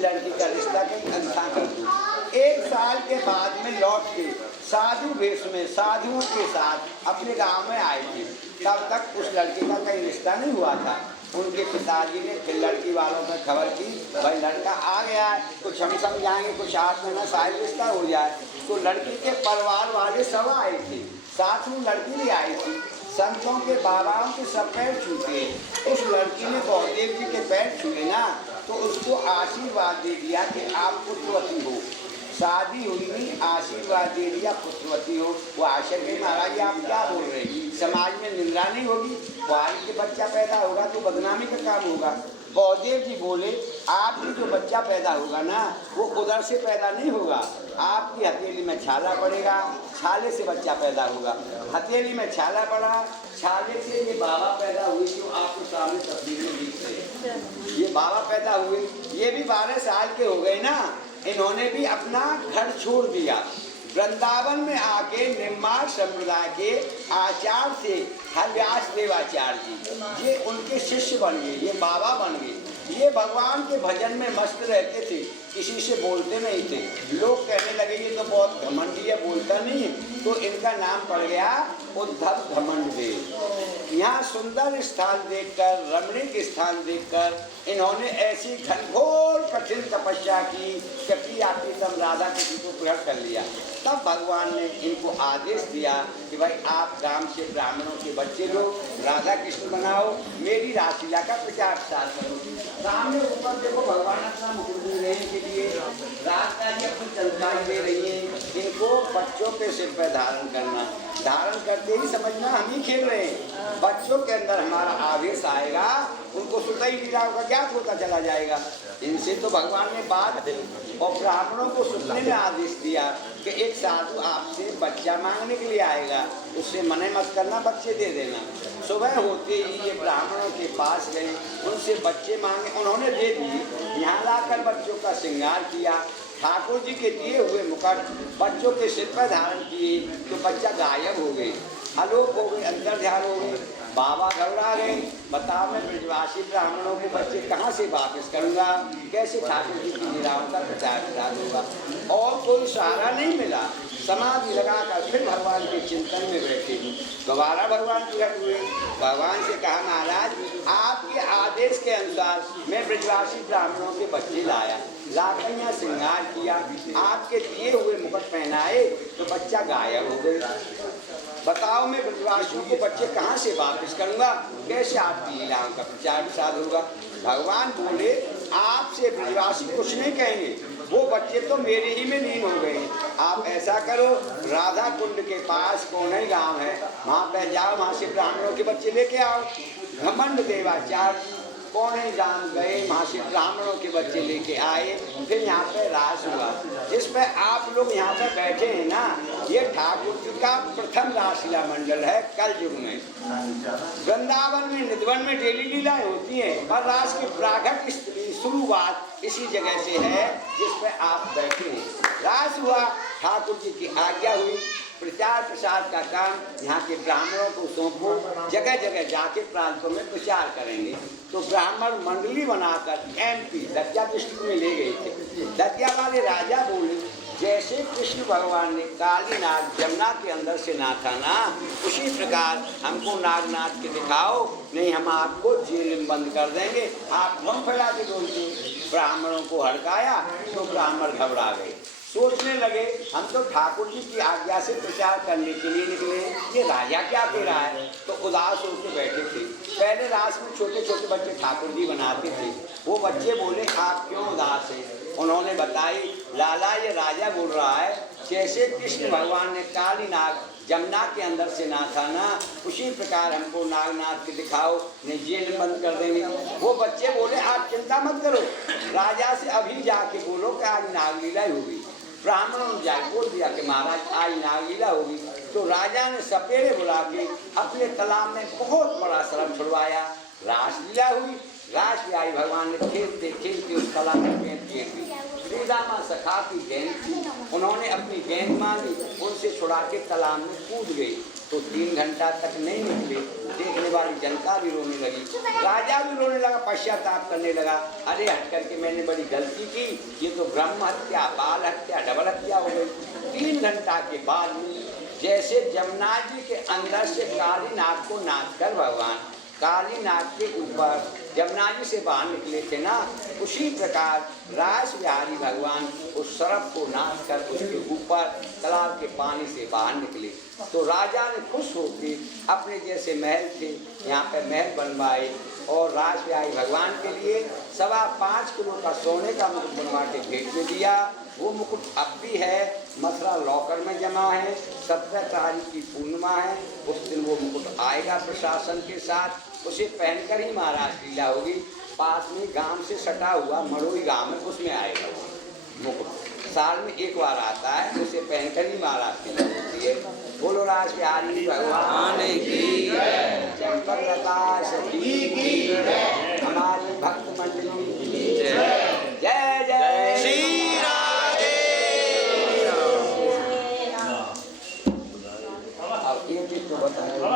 लड़की का रिश्ता कहीं अंधा कर दूँ। 1 साल के बाद में लौट के साधु वेश में साधुओं के साथ अपने गांव में आए थे। तब तक उस लड़के का कहीं रिश्ता नहीं हुआ था। उनके पिताजी ने फिर लड़की वालों में खबर की, भाई लड़का आ गया है, कुछ हम समझाएंगे, कुछ 8 महीना शायद रिश्ता हो जाए। तो लड़की के परिवार वाले सब आए थे, साथ में लड़की भी आई थी। संतों के बाबाओं के सब पैर छूते। उस लड़की ने बलदेव जी के पैर छुए ना, तो उसको आशीर्वाद दे दिया कि आप पुत्रवती हो। शादी हुई नहीं, आशीर्वाद दे दिया पुत्रवती हो। वो आशा के महाराज आप क्या बोल रहे हैं, समाज में निंदा नहीं होगी, कुआरी के बच्चा पैदा होगा तो बदनामी का काम होगा। बलदेव जी बोले, आपकी जो बच्चा पैदा होगा ना, वो उधर से पैदा नहीं होगा, आपकी हथेली में छाला पड़ेगा, छाले से बच्चा पैदा होगा। हथेली में छाला पड़ा, छाले से ये बाबा पैदा हुए जो आपको सामने तस्वीर में दिख रहे हैं। ये बाबा पैदा हुए, ये भी 12 साल के हो गए ना। इन्होंने भी अपना घर छोड़ दिया, वृंदावन में आके निर्माण संप्रदाय के आचार्य से व्यास देवाचार्य जी, ये उनके शिष्य बन गए, ये बाबा बन गए। ये भगवान के भजन में मस्त रहते थे, किसी से बोलते नहीं थे। लोग कहने लगे ये तो बहुत घमंडी है, बोलता नहीं है, तो इनका नाम पड़ गया उद्धव घमंड देव। यहाँ सुंदर स्थान देखकर, रमणीक स्थान देखकर इन्होंने ऐसी घनघोर कठिन तपस्या की कि आपकी राधा कृष्ण को प्रकट कर लिया। तब भगवान ने इनको आदेश दिया कि भाई आप गांव से ब्राह्मणों के बच्चे लो, राधा कृष्ण बनाओ, मेरी रासलीला का प्रचार प्रसार करो। सामने ऊपर देखो भगवान अपना मुकुट दे रहे हैं के लिए, राधा जी अपनी चलकाई दे रही है। इनको बच्चों के सिर पर धारण करना, धारण करते ही समझना हम ही खेल रहे हैं। बच्चों के अंदर हमारा आवेश आएगा, उनको सुताई लीलाओं का ज्ञात होता चला जाएगा। इनसे तो भगवान ने बात दी और ब्राह्मणों को सुनने में आदेश दिया कि एक साधु आपसे बच्चा मांगने के लिए आएगा, उससे मना मत करना, बच्चे दे देना। सुबह होते ही ये ब्राह्मणों के पास गए, उनसे बच्चे मांगे, उन्होंने दे दिए। यहाँ लाकर बच्चों का श्रृंगार किया, ठाकुर जी के दिए हुए मुकुट बच्चों के सिर पर धारण किए, तो बच्चा गायब हो गए, आलोक हो गए, अंतर ध्यान हो गए। बाबा घबरा गए, बताओ मैं ब्रजवासी ब्राह्मणों के बच्चे कहाँ से वापस करूँगा, कैसे ठाकुर जी की लीलाओं का प्रचार प्रसार होगा। और कोई सहारा नहीं मिला। समाधि लगाकर फिर भगवान के चिंतन में बैठे, दोबारा भगवान प्रकट हुए। भगवान से कहा, महाराज आपके आदेश के अनुसार मैं ब्रजवासी ब्राह्मणों के बच्चे लाया, लाकर यहाँ श्रृंगार किया, आपके दिए हुए मुकुट पहनाए, तो बच्चा गायब हो गया। बताओ मैं ब्रजवासियों को बच्चे कहाँ से वापस करूँगा, कैसे आपकी लीलाओं का प्रचार प्रसार होगा। भगवान बोले, आपसे ब्रजवासी कुछ नहीं कहेंगे, वो बच्चे तो मेरे ही में लीन हो गए। आप ऐसा करो, राधा कुंड के पास कोने गांव है, वहाँ पे जाओ, वहाँ से ब्राह्मणों के बच्चे लेके आओ। घमंड देवाचार्य कोने गांव गए, वहाँ से ब्राह्मणों के बच्चे लेके आए। फिर यहाँ पे रास हुआ, जिस पे आप लोग यहाँ पे बैठे हैं ना, ये ठाकुर जी का प्रथम रासलीला मंडल है। कल युग में वृंदावन में निधवन में डेली लीलाएं होती हैं, और रास की प्रागट शुरुआत इसी जगह से है जिस पे आप बैठे हैं। रास हुआ, ठाकुर जी की आज्ञा हुई, प्रचार प्रसार का काम यहाँ के ब्राह्मणों को सौंपो, जगह जगह जाके प्रांतों में प्रचार करेंगे। तो ब्राह्मण मंडली बनाकर MP दतिया डिस्ट्रिक्ट में ले गए थे। दतिया वाले राजा बोले, जैसे कृष्ण भगवान ने कालीनाग जमुना के अंदर से नाथा ना, उसी प्रकार हमको नागनाथ के दिखाओ, नहीं हम आपको जेल में बंद कर देंगे। आप हम फैला के बोलते। ब्राह्मणों को हड़काया तो ब्राह्मण घबरा गए, सोचने लगे हम तो ठाकुर जी की आज्ञा से प्रचार करने के लिए निकले, ये राजा क्या कह रहा है। तो उदास होकर बैठे थे। पहले रास में छोटे छोटे बच्चे ठाकुर जी बनाते थे। वो बच्चे बोले, आप क्यों उदास हैं। उन्होंने बताई, लाला ये राजा बोल रहा है, जैसे कृष्ण भगवान ने काली नाग जमुना के अंदर से नाथा ना, उसी प्रकार हमको नागनाथ के दिखाओ, नहीं जेल बंद कर देंगे। वो बच्चे बोले, आप चिंता मत करो, राजा से अभी जाके बोलो कि आज नागलीला होगी। ब्राह्मणों ने जाके बोल दिया कि महाराज आज नागलीला होगी। तो राजा ने सपेरे बुला के अपने तालाब में बहुत बड़ा शरम छुड़वाया, रासलीला हुई। रास में आई, भगवान ने खेलते खेलते उस तालाब में गेंद फेंक दी। श्रीदामा सखा की गेंद थी, उन्होंने अपनी गेंद मांगी, उनसे छुड़ा के तालाब में कूद गई। तो 3 घंटा तक नहीं निकले। देखने वाली जनता भी रोने लगी, राजा भी रोने लगा, पश्चाताप करने लगा, अरे हट करके मैंने बड़ी गलती की, ये तो ब्रह्म हत्या, बाल हत्या, डबल हत्या हो गई। 3 घंटा के बाद जैसे जमुना जी के अंदर से काली नाग को नाच कर भगवान काली नाग के ऊपर जमुना जी से बाहर निकले थे ना, उसी प्रकार रास बिहारी भगवान उस सरफ को नाच कर उसके ऊपर तालाब के पानी से बाहर निकले। तो राजा ने खुश होकर अपने जैसे महल थे यहाँ पर महल बनवाए और रास बिहारी भगवान के लिए 5.25 किलो का सोने का मुकुट बनवा के भेंट में दिया। वो मुकुट अब भी है, मथुरा लॉकर में जमा है। 17 तारीख की पूर्णिमा है, उस दिन वो मुकुट आएगा प्रशासन के साथ, उसे पहनकर ही महाराज लीला होगी। पास में गांव से सटा हुआ मड़ोई गांव में उसमें आएगा वो मुकुट, साल में एक बार आता है, उसे पहनकर ही महाराज की लीला होती है। बोलो रास बिहारी भगवान की चंपक लता सखी की, हमारी भक्त मंडली की जय जय श्री राधे। अब ये चीज तो बताया